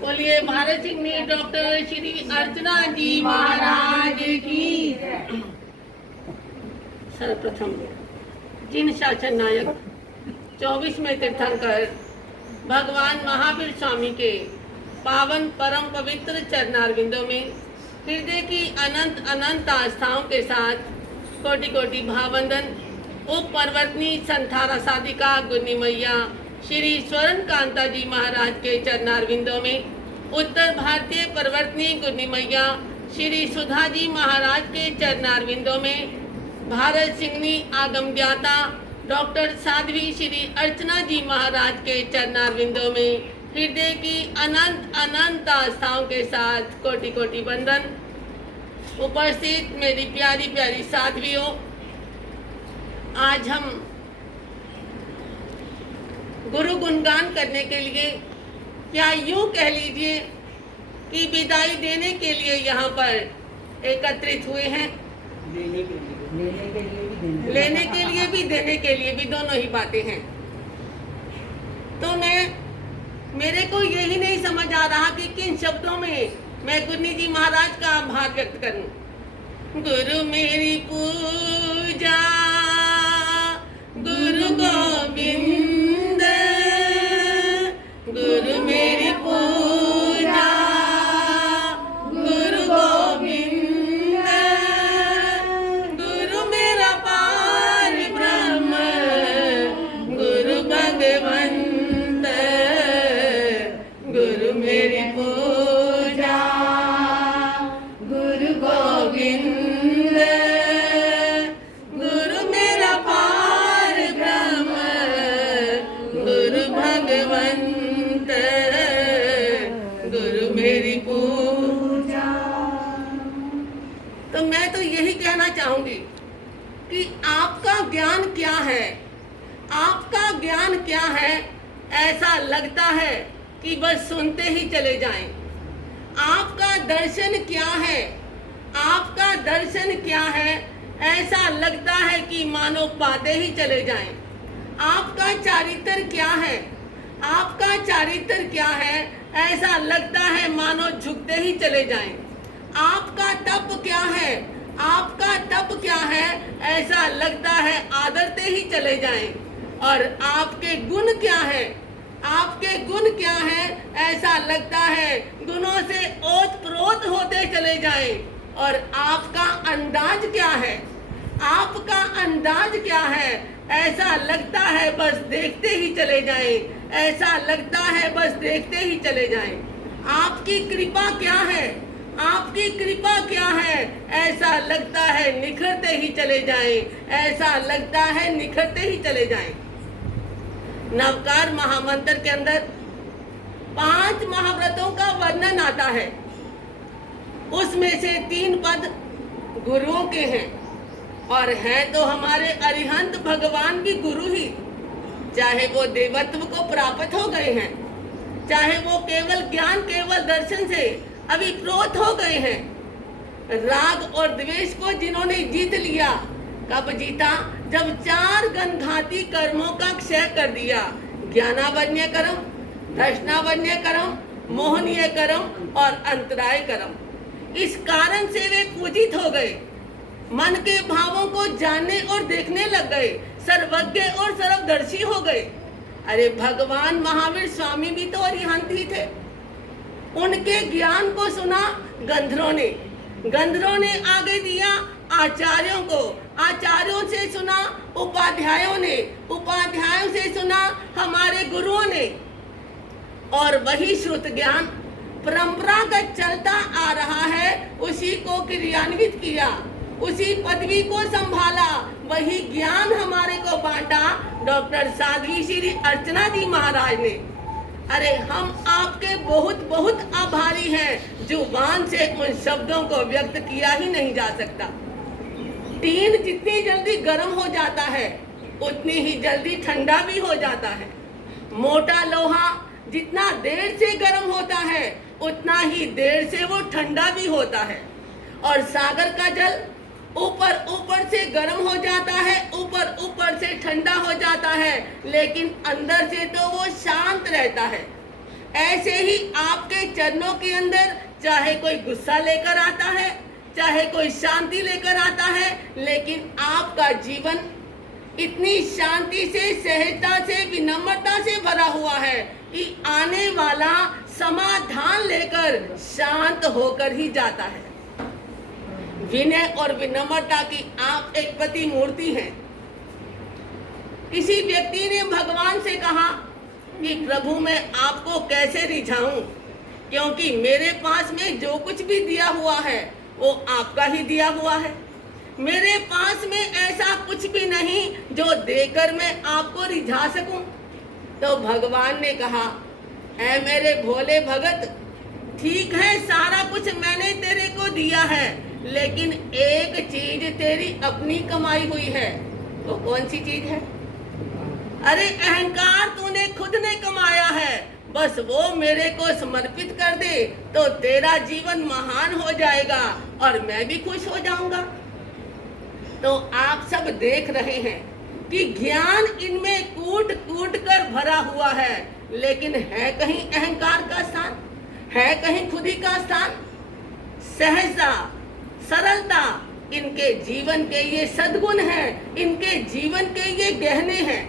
बोलिए भारत सिंह डॉक्टर श्री अर्चना जी महाराज की। सर्वप्रथम जिन शासन नायक 24वें तीर्थंकर भगवान महावीर स्वामी के पावन परम पवित्र चरणारविंदों में हृदय की अनंत अनंत आस्थाओं के साथ कोटि कोटि भावंदन उप पर्वतनी संथारा साधिका गुनी मैया श्री स्वर्ण कांता जी महाराज के चरणारविंदों में उत्तर भारतीय परिवर्तनी गुनी मैया श्री सुधा जी महाराज के चरणारविंदों में भारत सिंहनी आगम ज्ञाता डॉक्टर साध्वी श्री अर्चना जी महाराज के चरणारविंदों में हृदय की अनंत अनंत आस्थाओं के साथ कोटि कोटि वंदन। उपस्थित मेरी प्यारी प्यारी साध्वियों, आज हम गुरु गुणगान करने के लिए, या यूं कह लीजिए कि विदाई देने के लिए यहाँ पर एकत्रित हुए हैं। लेने के लिए भी देने के लिए भी दोनों ही बातें हैं। तो मेरे को यही नहीं समझ आ रहा कि किन शब्दों में मैं गुनी जी महाराज का आभार व्यक्त करूं। गुरु मेरी पूजा गुरु गोविंद, गुरु मेरी पूजा गुरु गोविंद, गुरु मेरा पार ब्रह्म गुरु भगवंत, गुरु मेरी पूजा गुरु गोविंद, गुरु मेरा पार ब्रह्म गुरु भगवंत, गुरु मेरी पूजा। तो मैं तो यही कहना चाहूंगी कि आपका ज्ञान क्या है, आपका ज्ञान क्या है। ऐसा लगता है कि बस सुनते ही चले जाएं। आपका दर्शन क्या है, आपका दर्शन क्या है। ऐसा लगता है कि मानो पाते ही चले जाएं। आपका चारित्र क्या है, आपका चारित्र क्या है। ऐसा लगता है मानो झुकते ही चले जाएं। आपका तप क्या है, आपका तप क्या है। ऐसा लगता है आदरते ही चले जाएं। और आपके गुण क्या है, आपके गुण क्या है। ऐसा लगता है गुणों से ओतप्रोत होते चले जाएं। और आपका अंदाज क्या है, आपका अंदाज क्या है। ऐसा लगता है बस देखते ही चले जाएं। ऐसा लगता है बस देखते ही चले जाएं। आपकी कृपा क्या है, आपकी कृपा क्या है। ऐसा लगता है निखरते ही चले जाएं। ऐसा लगता है निखरते ही चले जाएं। नवकार महामंत्र के अंदर 5 महाव्रतों का वर्णन आता है। उसमें से 3 पद गुरुओं के हैं, और हैं तो हमारे अरिहंत भगवान की गुरु ही। चाहे वो देवत्व को प्राप्त हो गए हैं, चाहे वो केवल ज्ञान केवल दर्शन से अभिप्रोत हो गए हैं। राग और द्वेष को जिन्होंने जीत लिया, कब जीता, जब 4 घनघाती कर्मों का क्षय कर दिया। ज्ञानावन्य कर्म, दर्शनावन्य कर्म, मोहनीय कर्म और अंतराय कर्म। इस कारण से वे पूजित हो गए, मन के भावों को जानने और देखने लग गए, सर्वज्ञ और सर्वदर्शी हो गए। अरे भगवान महावीर स्वामी भी तो अरिहंत ही थे। उनके ज्ञान को सुना गंधर्वों ने, गंधर्वों ने आगे दिया आचार्यों को, आचार्यों से सुना उपाध्यायों ने, उपाध्यायों से सुना हमारे गुरुओं ने। और वही श्रुत ज्ञान परंपरागत चलता आ रहा है, उसी को क्रियान्वित किया, उसी पदवी को संभाला, वही ज्ञान हमारे को बांटा डॉक्टर साध्वी श्री अर्चना जी महाराज ने। अरे हम आपके बहुत बहुत आभारी हैं। जुबान से उन शब्दों को व्यक्त किया ही नहीं जा सकता। टीन जितनी जल्दी गर्म हो जाता है, उतनी ही जल्दी ठंडा भी हो जाता है। मोटा लोहा जितना देर से गर्म होता है, उतना ही देर से वो ठंडा भी होता है। और सागर का जल ऊपर ऊपर से गर्म हो जाता है, ऊपर ऊपर से ठंडा ठंडा हो जाता है, लेकिन अंदर से तो वो शांत रहता है। ऐसे ही आपके चरणों के अंदर चाहे कोई गुस्सा लेकर आता है, चाहे कोई शांति लेकर आता है, लेकिन आपका जीवन इतनी शांति से, सहजता से, विनम्रता से भरा हुआ है कि आने वाला समाधान लेकर शांत होकर ही जाता है। विनय और विनम्रता की आप एक प्रतिमूर्ति हैं। किसी व्यक्ति ने भगवान से कहा कि प्रभु मैं आपको कैसे रिझाऊं, क्योंकि मेरे पास में जो कुछ भी दिया हुआ है वो आपका ही दिया हुआ है। मेरे पास में ऐसा कुछ भी नहीं जो देकर मैं आपको रिझा सकूं। तो भगवान ने कहा, ऐ मेरे भोले भगत, ठीक है सारा कुछ मैंने तेरे को दिया है, लेकिन एक चीज तेरी अपनी कमाई हुई है। वो कौन सी चीज है? अरे अहंकार तूने खुद ने कमाया है, बस वो मेरे को समर्पित कर दे तो तेरा जीवन महान हो जाएगा और मैं भी खुश हो जाऊंगा। तो आप सब देख रहे हैं कि ज्ञान इनमें कूट कूट कर भरा हुआ है, लेकिन है कहीं अहंकार का स्थान? है कहीं खुदी का स्थान? सहजता, सरलता इनके जीवन के ये सद्गुण हैं, इनके जीवन के ये गहने हैं।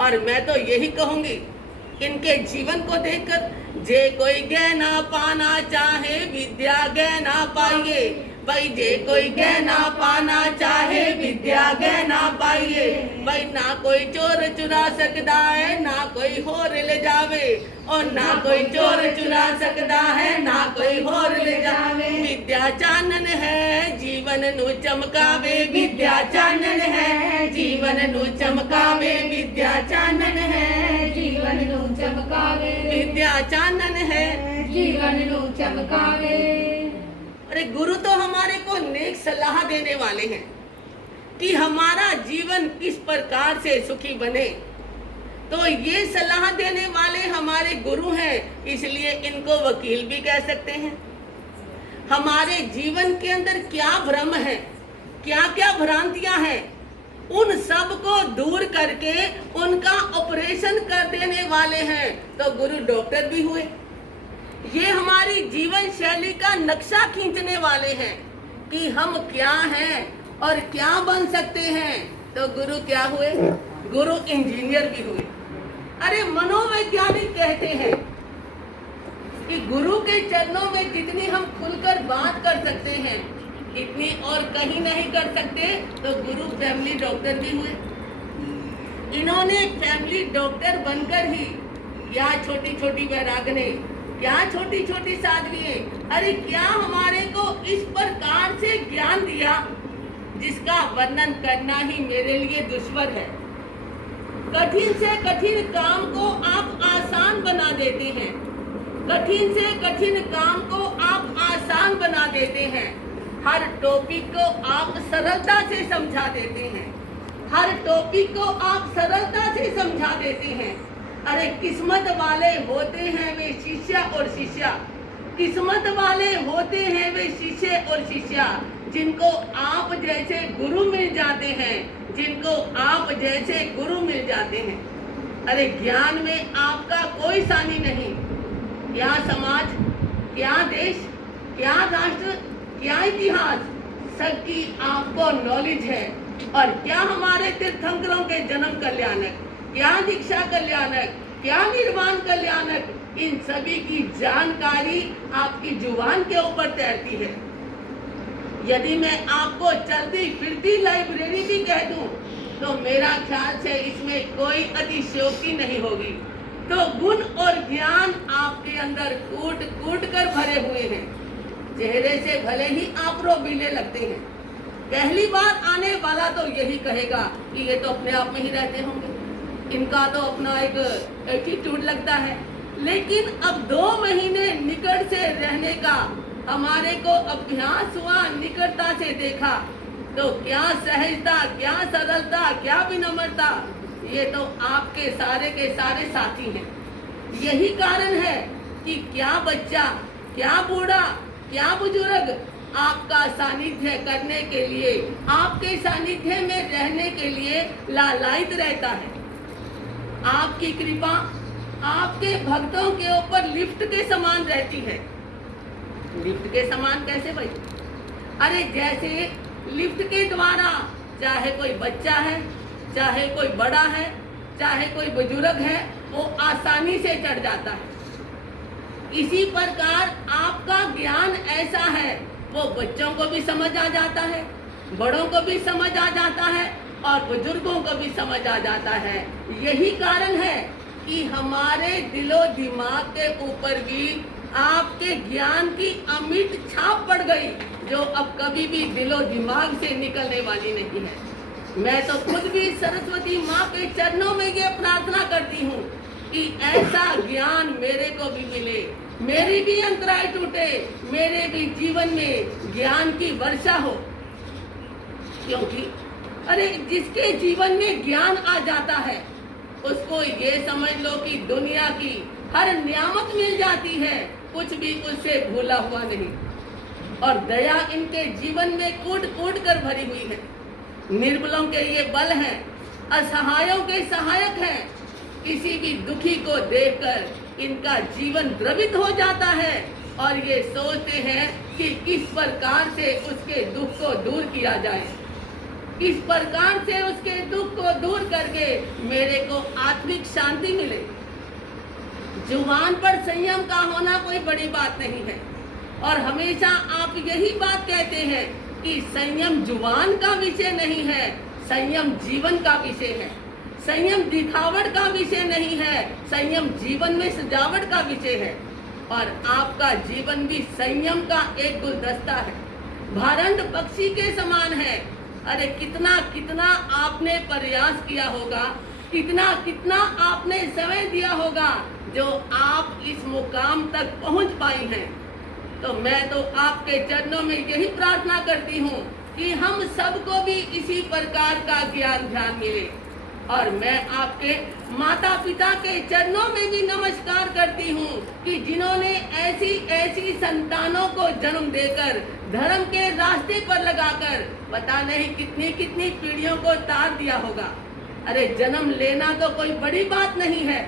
और मैं तो यही कहूंगी, इनके जीवन को देखकर, जे कोई गहना पाना चाहे विद्या गहना पाइए। भाई जे कोई गहना पाना चाहे विद्या गहना पाइए। भाई ना कोई चोर चुरा सकता है, ना कोई होर ले जावे, और ना कोई चोर चुरा सकता है, ना कोई होर ले जावे। विद्या चानन है जीवन नु चमकावे, विद्या चानन है जीवन नु चमकावे, विद्या चानन है जीवन नु चमकावे, विद्या चानन है जीवन नु चमकावे। अरे गुरु तो हमारे को नेक सलाह देने वाले हैं कि हमारा जीवन किस प्रकार से सुखी बने। तो ये सलाह देने वाले हमारे गुरु हैं, इसलिए इनको वकील भी कह सकते हैं। हमारे जीवन के अंदर क्या भ्रम है, क्या क्या भ्रांतियां हैं, उन सब को दूर करके उनका ऑपरेशन कर देने वाले हैं। तो गुरु डॉक्टर भी हुए। ये हमारी जीवन शैली का नक्शा खींचने वाले हैं कि हम क्या हैं और क्या बन सकते हैं। तो गुरु क्या हुए? गुरु इंजीनियर भी हुए। अरे मनोवैज्ञानिक कहते हैं कि गुरु के चरणों में जितनी हम खुलकर बात कर सकते हैं, इतनी और कहीं नहीं कर सकते। तो गुरु फैमिली डॉक्टर भी हुए। इन्होंने फैमिली डॉक्टर बनकर ही, या छोटी छोटी वैरागने, क्या छोटी छोटी साधवियां, अरे क्या हमारे को इस प्रकार से ज्ञान दिया जिसका वर्णन करना ही मेरे लिए दुश्वार है। कठिन से कठिन काम को आप आसान बना देते हैं, कठिन से कठिन काम को आप आसान बना देते हैं। हर टॉपिक को आप सरलता से समझा देते हैं, हर टॉपिक को आप सरलता से समझा देते हैं। अरे किस्मत वाले होते हैं वे शिष्य और शिष्या, किस्मत वाले होते हैं वे शिष्य और शिष्या, जिनको आप जैसे गुरु मिल जाते हैं, जिनको आप जैसे गुरु मिल जाते हैं। अरे ज्ञान में आपका कोई सानी नहीं। क्या समाज, क्या देश, क्या राष्ट्र, क्या इतिहास, सबकी आपको नॉलेज है। और क्या हमारे तीर्थंकरों के जन्म कल्याणक, क्या दीक्षा कल्याणक, क्या निर्वाण कल्याणक, इन सभी की जानकारी आपकी जुबान के ऊपर तैरती है। यदि मैं आपको चलती फिरती लाइब्रेरी भी कह दूं, तो मेरा ख्याल से इसमें कोई अतिशयोक्ति नहीं होगी। तो गुण और ज्ञान आपके अंदर कूट कूट कर भरे हुए हैं। चेहरे से भले ही आप रोबीले लगते हैं, पहली बार आने वाला तो यही कहेगा कि ये तो अपने आप में ही रहते होंगे, इनका तो अपना एक एटीट्यूड लगता है। लेकिन अब 2 महीने निकट से रहने का हमारे को अभ्यास हुआ, निकटता से देखा, तो क्या सहजता, क्या सरलता, क्या विनम्रता, ये तो आपके सारे के सारे साथी हैं। यही कारण है कि क्या बच्चा, क्या बूढ़ा, क्या बुजुर्ग, आपका सानिध्य करने के लिए, आपके सानिध्य में रहने के लिए लालायित रहता है। आपकी कृपा आपके भक्तों के ऊपर लिफ्ट के समान रहती है। लिफ्ट के समान कैसे भाई? अरे जैसे लिफ्ट के द्वारा चाहे कोई बच्चा है, चाहे कोई बड़ा है, चाहे कोई बुजुर्ग है, वो आसानी से चढ़ जाता है। इसी प्रकार आपका ज्ञान ऐसा है, वो बच्चों को भी समझ आ जाता है, बड़ों को भी समझ आ जाता है और बुजुर्गों को भी समझ आ जाता है। यही कारण है कि हमारे दिलो दिमाग के ऊपर भी आपके ज्ञान की अमिट छाप पड़ गई, जो अब कभी भी दिलो दिमाग से निकलने वाली नहीं है। मैं तो खुद भी सरस्वती माँ के चरणों में ये प्रार्थना करती हूँ कि ऐसा ज्ञान मेरे को भी मिले, मेरी भी अंतराय टूटे, मेरे भी जीवन में ज्ञान की वर्षा हो। क्योंकि अरे जिसके जीवन में ज्ञान आ जाता है, उसको ये समझ लो कि दुनिया की हर नियामत मिल जाती है, कुछ भी उससे भूला हुआ नहीं। और दया इनके जीवन में कूट कूट कर भरी हुई है। निर्बलों के ये बल हैं, असहायों के सहायक हैं। किसी भी दुखी को देखकर इनका जीवन द्रवित हो जाता है और ये सोचते हैं कि किस प्रकार से उसके दुख को दूर किया जाए, किस प्रकार से उसके दुख को दूर करके मेरे को आत्मिक शांति मिले। जुबान पर संयम का होना कोई बड़ी बात नहीं है और हमेशा आप यही बात कहते हैं कि संयम जुबान का विषय नहीं है, संयम जीवन का विषय है। संयम दिखावट का विषय नहीं है, संयम जीवन में सजावट का विषय है। और आपका जीवन भी संयम का एक गुलदस्ता है, भारंड पक्षी के समान है। अरे कितना कितना आपने प्रयास किया होगा, कितना कितना आपने समय दिया होगा, जो आप इस मुकाम तक पहुंच पाई हैं। तो मैं तो आपके चरणों में यही प्रार्थना करती हूँ कि हम सबको भी इसी प्रकार का ज्ञान ध्यान मिले। और मैं आपके माता पिता के चरणों में भी नमस्कार करती हूँ कि जिन्होंने ऐसी ऐसी संतानों को जन्म देकर धर्म के रास्ते पर लगाकर पता नहीं कितनी कितनी पीढ़ियों को तार दिया होगा। अरे जन्म लेना तो कोई बड़ी बात नहीं है,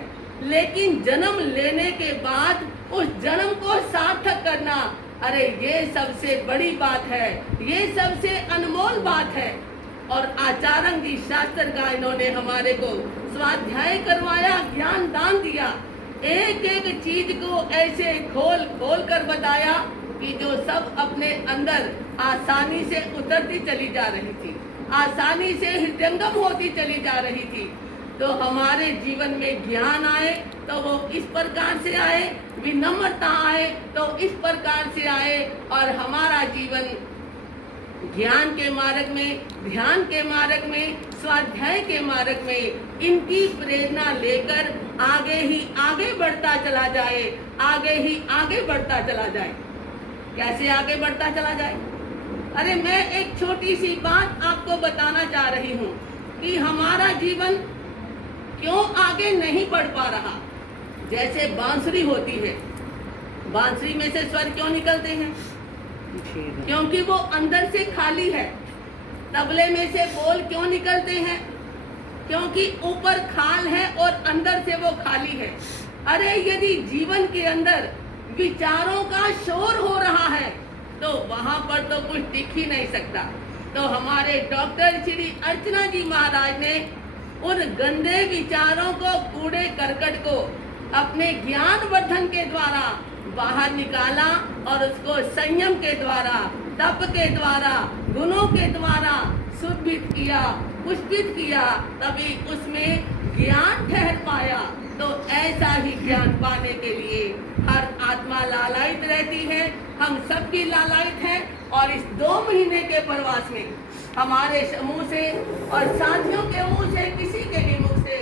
लेकिन जन्म लेने के बाद उस जन्म को सार्थक करना, अरे ये सबसे बड़ी बात है, ये सबसे अनमोल बात है। और आचार्य शास्त्र का इन्होंने हमारे को स्वाध्याय करवाया, ज्ञान दान दिया, एक एक चीज को ऐसे खोल खोल कर बताया कि जो सब अपने अंदर आसानी से उतरती चली जा रही थी, आसानी से हृदयंगम होती चली जा रही थी। तो हमारे जीवन में ज्ञान आए तो वो इस प्रकार से आए, विनम्रता आए तो इस प्रकार से आए, और हमारा जीवन ज्ञान के मार्ग में, ध्यान के मार्ग में, स्वाध्याय के मार्ग में इनकी प्रेरणा लेकर आगे ही आगे बढ़ता चला जाए, आगे ही आगे बढ़ता चला जाए। कैसे आगे बढ़ता चला जाए? अरे मैं एक छोटी सी बात आपको बताना चाह रही हूँ कि हमारा जीवन क्यों आगे नहीं बढ़ पा रहा। जैसे बांसुरी होती है, बांसुरी में से स्वर क्यों निकलते हैं? क्योंकि वो अंदर से खाली है। तबले में से बोल क्यों निकलते हैं? क्योंकि ऊपर खाल है और अंदर से वो खाली है। अरे यदि जीवन के अंदर विचारों का शोर हो रहा है तो वहां पर तो कुछ दिख ही नहीं सकता। तो हमारे डॉक्टर श्री अर्चना जी महाराज ने उन गंदे विचारों को, कूड़े करकट को अपने ज्ञान वर्धन के द्वारा बाहर निकाला और उसको संयम के द्वारा, तप के द्वारा, गुणों के द्वारा शुद्धित किया, पुष्पित किया, तभी उसमें ज्ञान ठहर पाया। तो ऐसा ही ज्ञान पाने के लिए हर आत्मा लालायित रहती है, हम सबकी लालायित हैं। और इस 2 महीने के प्रवास में हमारे मुंह से और साथियों के मुंह से, किसी के भी मुंह से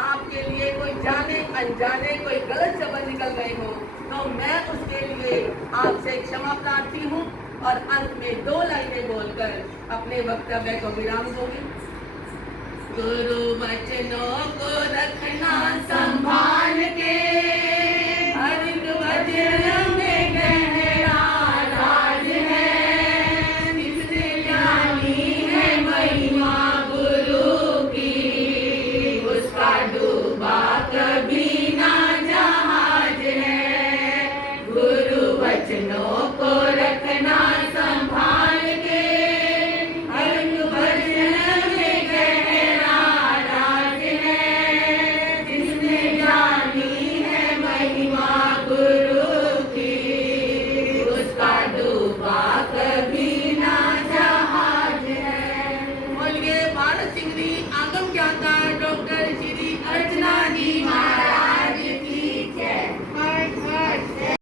आपके लिए कोई जाने अनजाने कोई गलत शब्द निकल गए हो तो मैं उसके लिए आपसे क्षमा प्रार्थी हूँ। और अंत में 2 लाइनें बोलकर अपने वक्तव्य को विराम दूंगी। गुरु वचनों को रखना संभाल।